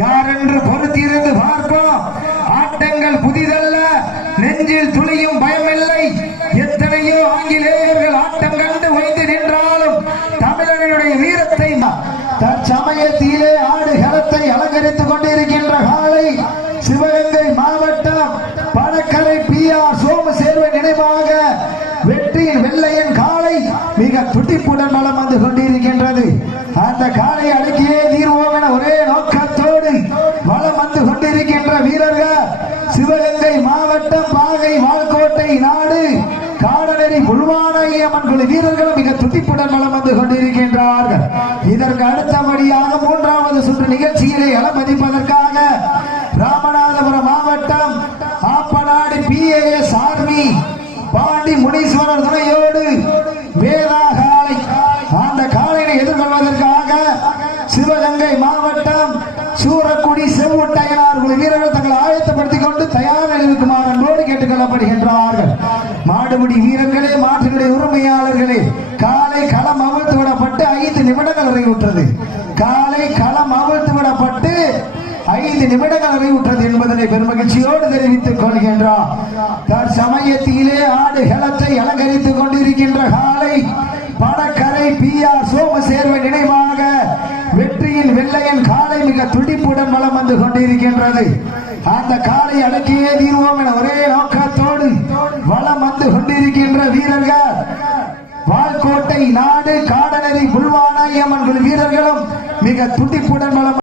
யார் என்று பொறுத்திருந்து பார்ப்போம். ஆட்டங்கள் புதிதல்ல நெஞ்சில் துளியும் பயமில்லை. எத்தனையோ ஆங்கிலேயர்கள் ஆட்டம் கண்டு வைத்து நின்றாலும் தமிழர்களுடைய வீரத்தை தற்சமயத்திலே ஆடு களத்தை அலங்கரித்துக் கொண்டிருக்கின்ற காலை சிவகங்கை மாவட்டம் பணக்கரை பி ஆர் சோமசேர்வன் நினைவாக வெற்றியின் வெள்ளையின் காலை மிக துடிப்புடன் மலம் வந்து கொண்டிருக்கின்றது. அந்த காலை அடக்கியே தீர்வோம் என ஒரே நோக்கத்தோடு வளம் வந்து கொண்டிருக்கின்ற வீரர்கள் சிவகங்கை மாவட்டம் பாகை வாழ்கோட்டை நாடு காடநெறி புல்வானகி அம்மன் குழு வீரர்களும் மிக துடிப்புடன் வளம் வந்து கொண்டிருக்கின்றார்கள். இதற்கு அடுத்தபடியாக மூன்றாவது சுற்று நிகழ்ச்சியிலே அலமதிப்பதற்காக ராமநாதபுரம் மாவட்டம் Appanadu P PAS army Pandi Muneeswarar துணையோடு வேதா காலை அந்த காலையை எதிர்கொள்வதற்காக சிவகங்கை மாவட்டம் சூரக்குடி செவ்வொட்டையனார் வீரர்கள் கேட்டுக் மாடுபிடி வீரர்களே மாட்டுடைய உரிமையாளர்களே காலை களம் அவிழ்த்து விடப்பட்டு ஐந்து நிமிடங்கள் நிறைவுற்றது. காலை களம் அவிழ்த்து விடப்பட்டு ஐந்து நிமிடங்கள் நிறைவுற்றது என்பதனை பெருமகிழ்ச்சியோடு தெரிவித்துக் கொள்கின்றார். தற்சமயத்திலே ஆடு களத்தை அலங்கரித்துக் கொண்டிருக்கின்ற காலை படக்கரை பி ஆர் சோமசேர்வை நினைவாக வெற்றியின் வெள்ளையின் காலை மிக துடிப்புடன் வளம் வந்து கொண்டிருக்கின்றது. அந்த காலை அடக்கியே தீர்வோம் என ஒரே நோக்கம். வந்து வீரர்கள். வாழ்கோட்டை நாடு காடநெறி புல்வானாயம்மன் வீரர்களும் மிக துடிப்புடன் வலம்